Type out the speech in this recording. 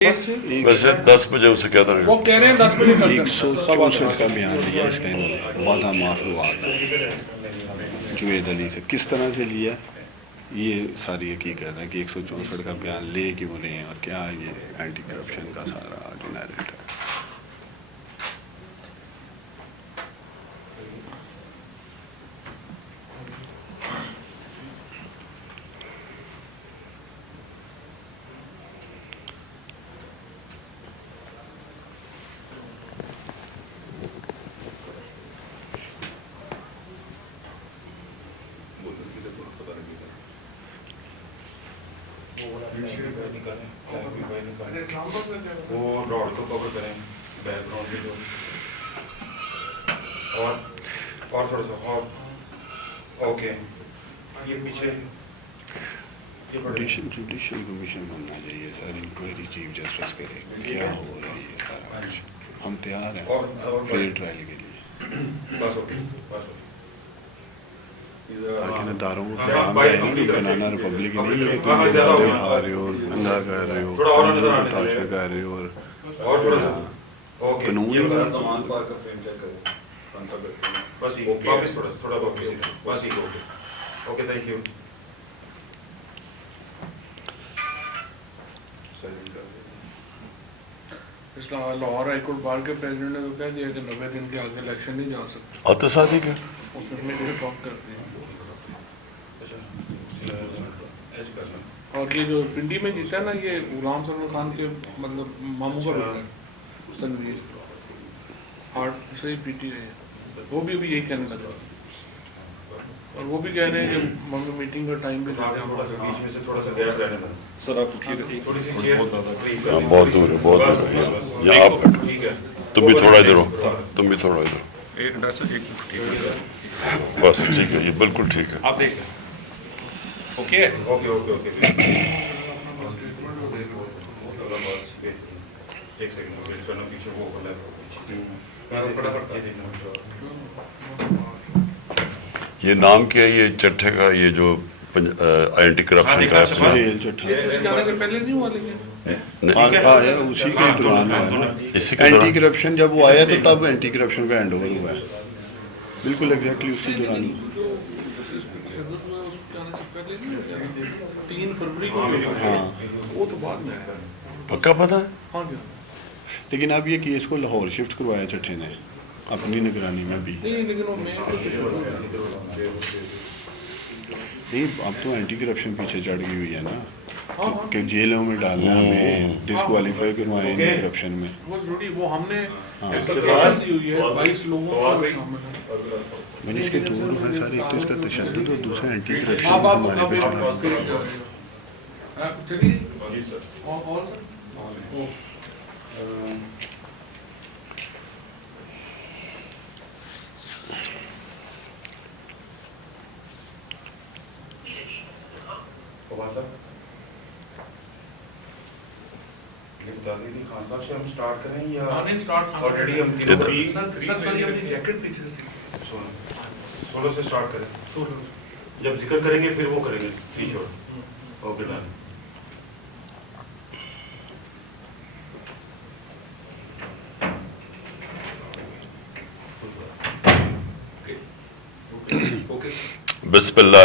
वैसे 10 बजे उसे कहता है वो कह रहे हैं 10 बजे कर 164 का बयान लिया इसका इन्होंने वादा माफूआत जुवेद अली से किस तरह से लिया ये सारी हकीकत है कि 164 का बयान ले क्यों रहे हैं और क्या ये एंटी करप्शन का सारा जो नैरेटिव है। वो रॉड को कवर करें बैकग्राउंड भी और थोड़ा सा और ओके ये पीछे जुडिशियल कमीशन बनना चाहिए सर, इंक्वायरी चीफ जस्टिस करे क्या हो रहा है ये सारा कुछ। हम तैयार हैं फेयर ट्रायल के लिए। बस ओके लेकिन अदारों को बनाना रिपब्लिक नहीं है कि तुम लोग उठा रहे हो, दंगा कर रहे हो, टार्चर कर रहे हो और कानून बस वापस थोड़ा बस okay thank you. Lahore high court bar के प्रेसिडेंट ने तो कह दिया कि 90 दिन के आगे इलेक्शन नहीं जा सकते। आतशादी के उसमें टॉक करते हैं। और ये जो पिंडी में जीता है ना, ये गुलाम सलमान खान के मतलब मामू का बेटा है तनवीर, हार्ट से ही पीटी रहे हैं। वो भी अभी यही कहने लगा और वो भी कह रहे हैं कि मम्मी मीटिंग का टाइम भी बीच में से थोड़ा सा गैप रहने दें सर। आप थोड़ी सी चेयर बहुत दूर है, बहुत दूर है। यहाँ आप ठीक है, तुम भी थोड़ा इधर हो, तुम भी थोड़ा इधर एक बस एक बस ठीक है, ये बिल्कुल ठीक है। आप देख ओके ओके ओके ओके एक सेकंड वेट करना, पीछे वो ये नाम क्या है ये चट्टे का, ये जो एंटी करप्शन का इसके आने से पहले नहीं हुआ लेकिन आया उसी के दौरान हुआ ना। एंटी करप्शन जब वो आया तो तब एंटी करप्शन का हैंड ओवर हुआ है, बिल्कुल एग्जैक्टली उसी दौरान। 3 फरवरी को हाँ वो तो बाद में आया। पक्का पता है। हाँ जी, लेकिन अब ये केस को लाहौर शिफ्ट करवाया चट्टे ने अपनी निगरानी में भी। नहीं लेकिन वो मेन नहीं, अब तो एंटी करप्शन पीछे चढ़ गई हुई है ना हाँ, कि जेलों में डालना, हमें डिस्क्वालीफाई करवाए करप्शन में। वो जरूरी वो हमने हाँ। एप्लीकेशन दी हुई है 22 लोगों को शामिल है। मैंने इसके दो रुख हैं सारे, एक तो इसका तशद्दुद और दूसरा एंटी करप्शन आप हमारे पे चढ़ा। चलिए और बता दी थी खान साहब से हम स्टार्ट करें या स्टार्ट ऑलरेडी हम सर अपनी जैकेट पीछे 16 से स्टार्ट करें। जब जिक्र करेंगे फिर वो करेंगे टी शर्ट। Okay done. बिस्मिल्लाह।